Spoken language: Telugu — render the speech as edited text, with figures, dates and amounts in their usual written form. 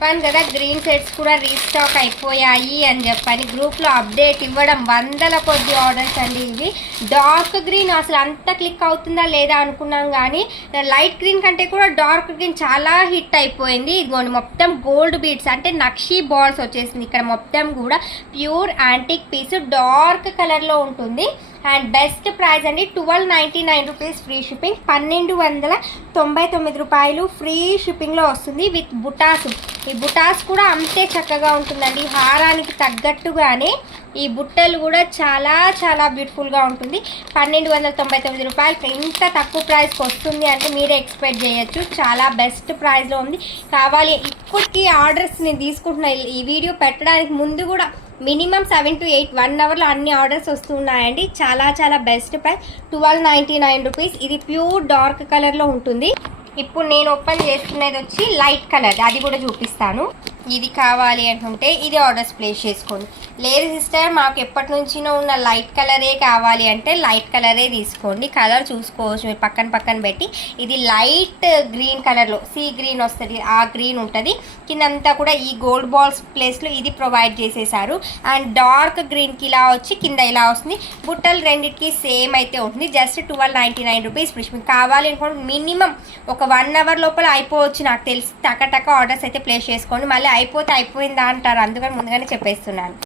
చెప్పాను కదా గ్రీన్ సెట్స్ కూడా రీస్టాక్ అయిపోయాయి అని చెప్పని గ్రూప్లో అప్డేట్ ఇవ్వడం వందల కొద్ది ఆర్డర్స్ అండి ఇవి. డార్క్ గ్రీన్ అసలు అంత క్లిక్ అవుతుందా లేదా అనుకున్నాం కానీ లైట్ గ్రీన్ కంటే కూడా డార్క్ గ్రీన్ చాలా హిట్ అయిపోయింది. ఇదిగోండి మొత్తం గోల్డ్ బీడ్స్ అంటే నక్షీ బాల్స్ వచ్చేసింది. ఇక్కడ మొత్తం కూడా ప్యూర్ యాంటిక్ పీస్ డార్క్ కలర్లో ఉంటుంది. అండ్ బెస్ట్ ప్రైస్ అండి 1299 రూపీస్ ఫ్రీ షిప్పింగ్, 1299 రూపాయలు ఫ్రీ షిప్పింగ్లో వస్తుంది విత్ బుటాస్. ఈ బుటాస్ కూడా అంతే చక్కగా ఉంటుందండి. హారానికి తగ్గట్టుగానే ఈ బుట్టలు కూడా చాలా చాలా బ్యూటిఫుల్గా ఉంటుంది. 1299 రూపాయలకి ఇంత తక్కువ ప్రైస్కి వస్తుంది అంటే మీరే ఎక్స్పెక్ట్ చేయొచ్చు. చాలా బెస్ట్ ప్రైస్లో ఉంది. కావాలి ఇప్పటికీ ఆర్డర్స్ నేను తీసుకుంటున్నా. ఈ వీడియో పెట్టడానికి ముందు కూడా మినిమం 7 to 8 1 అవర్లో అన్ని ఆర్డర్స్ వస్తున్నాయండి. చాలా చాలా బెస్ట్ ప్రైస్ 1299 రూపీస్. ఇది ప్యూర్ డార్క్ కలర్లో ఉంటుంది. ఇప్పుడు నేను ఓపెన్ చేసుకునేది వచ్చి లైట్ కలర్, అది కూడా చూపిస్తాను. ఇది కావాలి అనుకుంటే ఇది ఆర్డర్స్ ప్లేస్ చేసుకోండి. లేదు సిస్టర్ మాకు ఎప్పటి నుంచినో ఉన్న లైట్ కలరే కావాలి అంటే లైట్ కలరే తీసుకోండి. కలర్ చూసుకోవచ్చు మీరు పక్కన పెట్టి. ఇది లైట్ గ్రీన్ కలర్లో సీ గ్రీన్ వస్తుంది, ఆ గ్రీన్ ఉంటుంది. కిందంతా కూడా ఈ గోల్డ్ బాల్స్ ప్లేస్లో ఇది ప్రొవైడ్ చేసేసారు. అండ్ డార్క్ గ్రీన్కి ఇలా వచ్చి కింద ఇలా వస్తుంది. బుట్టలు రెండింటికి సేమ్ అయితే ఉంటుంది. Just 1299 rupees. మీకు కావాలి అనుకోండి మినిమం ఒక 1 అవర్ లోపల అయిపోవచ్చు. నాకు తెలిసి టక ఆర్డర్స్ అయితే ప్లేస్ చేసుకోండి. మళ్ళీ అయిపోతే అయిపోయిందా అంటారు, అందుకని ముందుగానే చెప్పేస్తున్నాను.